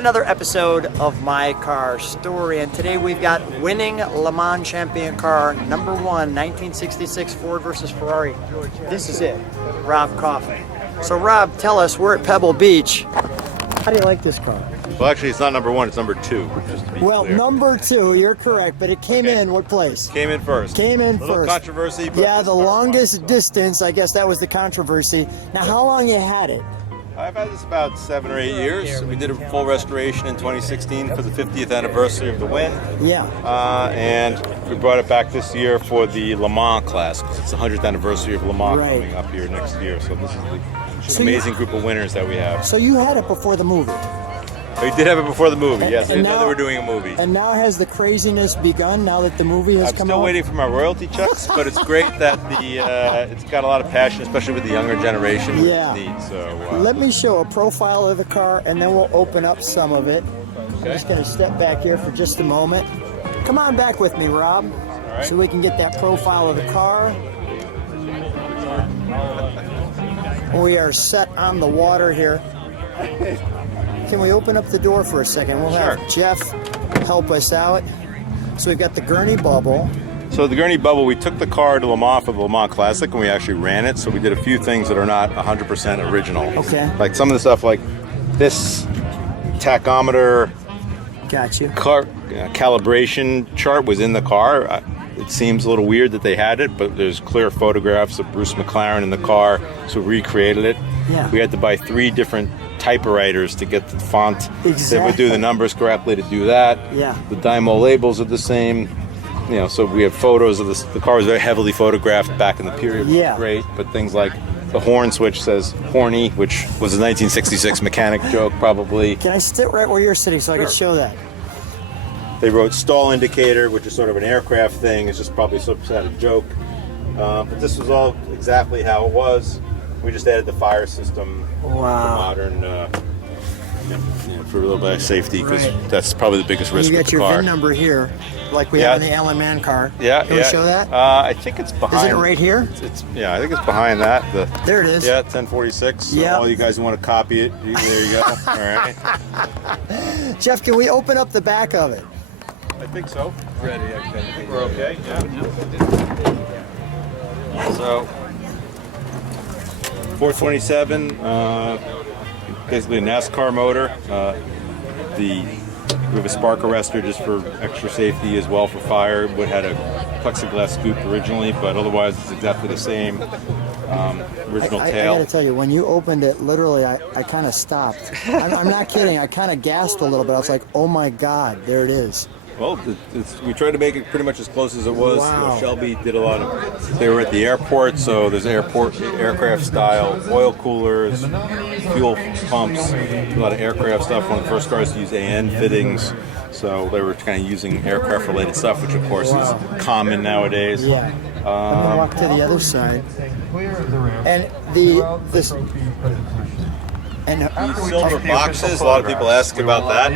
another episode of My Car Story, and today we've got winning Le Mans champion car number 1, 1966 Ford versus Ferrari. This is it, Rob Kauffman. So Rob, tell us, we're at Pebble Beach. How do you like this car? Well, actually, it's not number 1, it's number 2, just to be clear. Number 2, you're correct, but it came in what place? Came in first. Came in a little first. Controversy. But yeah, the longest distance, I guess that was the controversy. Now, how long you had it? I've had this about 7 or 8 years. We did a full restoration in 2016 for the 50th anniversary of the win. Yeah. And we brought it back this year for the Le Mans class, because it's the 100th anniversary of Le Mans coming up here next year. So this is the amazing group of winners that we have. So you had it before the movie? We did have it before the movie, yes. I didn't know now, they were doing a movie. And now has the craziness begun, now that the movie has come out? I'm still waiting for my royalty checks, but it's great that it's got a lot of passion, especially with the younger generation. Yeah. Let me show a profile of the car, and then we'll open up some of it. Okay. I'm just going to step back here for just a moment. Come on back with me, Rob, right. So we can get that profile of the car. We are set on the water here. Can we open up the door for a second? We'll have Jeff help us out. So we've got the gurney bubble. So the gurney bubble, we took the car to Le Mans for the Le Mans Classic, and we actually ran it. So we did a few things that are not 100% original. Okay. Like some of the stuff, like this tachometer. Got you. Car calibration chart was in the car. It seems a little weird that they had it, but there's clear photographs of Bruce McLaren in the car, so we recreated it. Yeah. We had to buy 3 different typewriters to get the font that would do the numbers correctly to do that. Yeah. The Dymo labels are the same. You know, so we have photos of this. The car was very heavily photographed back in the period. Yeah. Great, but things like the horn switch says horny, which was a 1966 mechanic joke, probably. Can I sit right where you're sitting so I can show that? They wrote stall indicator, which is sort of an aircraft thing. It's just probably some kind of joke. But this was all exactly how it was. We just added the fire system for modern, for a little bit of safety, because that's probably the biggest risk with the car. You got your VIN number here, like we have in the Alan Mann car. Yeah, Can we show that? I think it's behind. Is it right here? Yeah, I think it's behind that. There it is. Yeah, 1046. So all you guys who want to copy it, there you go. All right. Jeff, can we open up the back of it? I think so. Ready. I think we're okay. Yeah. So, 427, basically a NASCAR motor. We have a spark arrestor just for extra safety as well for fire. It had a plexiglass scoop originally, but otherwise it's exactly the same. Original tail. I gotta tell you, when you opened it, literally, I kind of stopped. I'm not kidding. I kind of gasped a little bit. I was like, oh my God, there it is. Well, we tried to make it pretty much as close as it was. Wow. You know, Shelby did a lot of. They were at the airport, so there's aircraft style oil coolers, fuel pumps, a lot of aircraft stuff. One of the first cars to use AN fittings, so they were kind of using aircraft related stuff, which of course is common nowadays. Yeah. I'm gonna walk to the other side, and this. And these silver boxes, a lot of people ask about that.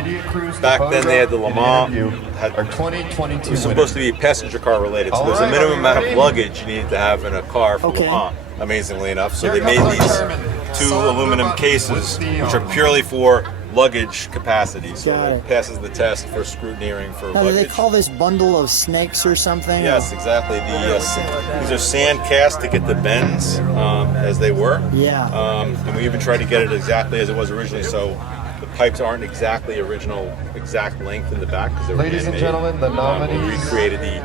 Back then they had the Le Mans, it was supposed to be passenger car related, so there's a minimum amount of luggage you needed to have in a car for Le Mans, amazingly enough. So they made these 2 aluminum cases, which are purely for luggage capacity, so it passes the test for scrutineering for luggage. Do they call this bundle of snakes or something? Yes, exactly. These are sand cast to get the bends as they were. Yeah. And we even tried to get it exactly as it was originally, so the pipes aren't exact length in the back because they were Ladies and gentlemen, the nominees. We recreated the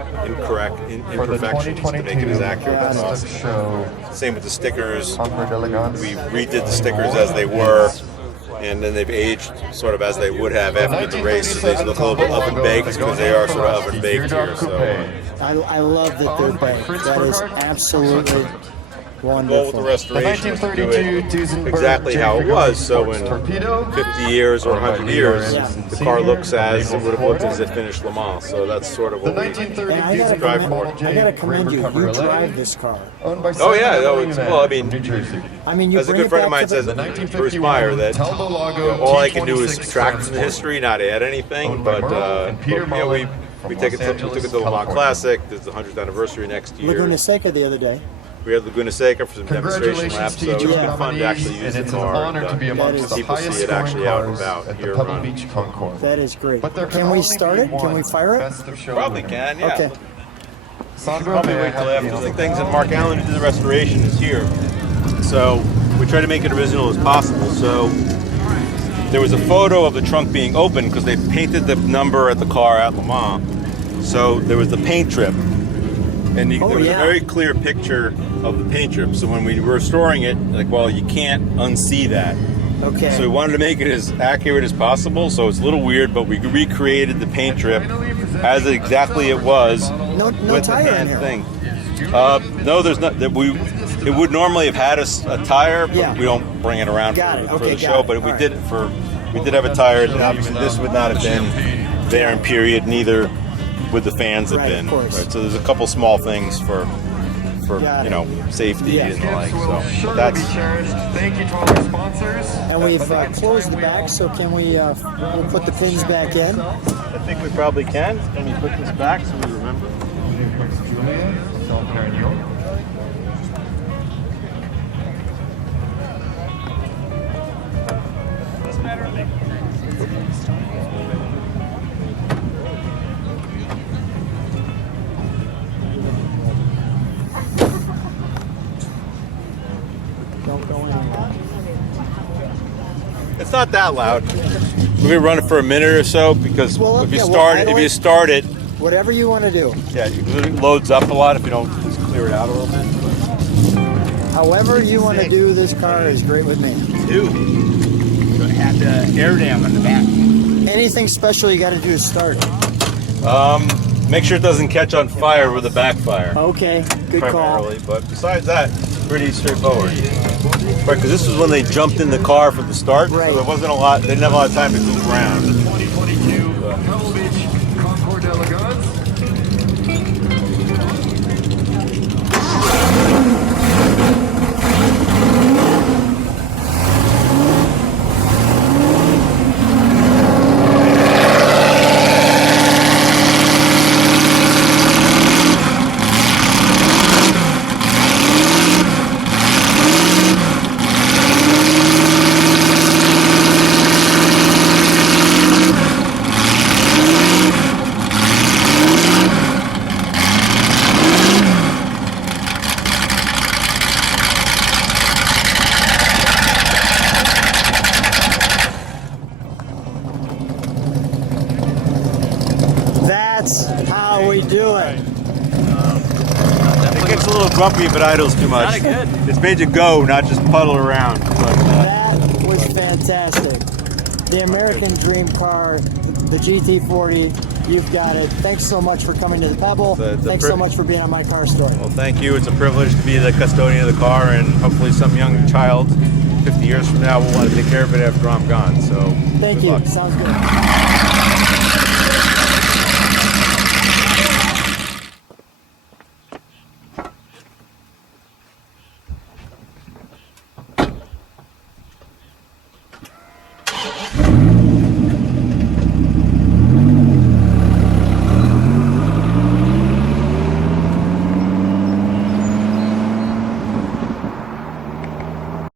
imperfections to make it as accurate as possible. Same with the stickers. We redid the stickers as they were. And then they've aged sort of as they would have after the race. So they look a little bit oven baked because they are sort of oven baked here. So I love that they're baked. That is absolutely wonderful. Go with the restoration to do it exactly how it was. So in 50 years or 100 years, the car looks as it would have looked as it finished Le Mans. So that's sort of what we strive for. I gotta commend you. You drive this car. Oh yeah, well, I mean, as a good friend of mine says, Bruce Meyer, that all I can do is subtract from the history, not add anything. But we took it to the Le Mans Classic. There's the 100th anniversary next year. Laguna Seca the other day. We had Laguna Seca for some demonstration laps, so it's been fun to actually use the it's an car. honor to be amongst the people highest see it scoring actually out and cars about at the year Pebble round. Beach Concours. That is great. But there Can we start it? Can we fire it? Probably can, yeah. Okay. Sandro, Probably wait till after the things. And Mark Allen, who did the restoration, is here. So we try to make it original as possible. So there was a photo of the trunk being open because they painted the number at the car at Le Mans. So there was the paint trip. And there was a very clear picture of the paint trip. So when we were restoring it, like, well, you can't unsee that. Okay. So we wanted to make it as accurate as possible. So it's a little weird, but we recreated the paint trip as exactly it was No with the tire in hand here. thing. No, there's not. It would normally have had a tire, but we don't bring it around for the show. But we did have a tire, and obviously this would not have been there in period. Neither would the fans have been. Right, so there's a couple small things for safety and the like. So that's. Thank you to all our sponsors. And we've closed the back, so can we we'll put the pins back in? I think we probably can. Can we put this back so we remember? Don't go anywhere. It's not that loud. We're gonna run it for a minute or so because if you start it, whatever you want to do. yeah, it loads up a lot if you don't just clear it out a little bit. However you want to do this car is great with me. So it had the air dam on the back. Anything special you got to do to start? Make sure it doesn't catch on fire with a backfire. Okay, good primarily, but besides that, pretty straightforward. Right, because this was when they jumped in the car from the start, Right. so there wasn't a lot. They didn't have a lot of time to move around. 2022 Pebble Beach Concours d'Elegance. That's how we do it. It gets a little grumpy if it idles too much. It's made you go, not just puddle around. But, That was fantastic. The American dream car, the GT40, you've got it. Thanks so much for coming to the Pebble. Thanks so much for being on my car story. well, thank you. It's a privilege to be the custodian of the car, and hopefully some young child 50 years from now will want to take care of it after I'm gone. So Thank good you. luck. Sounds good.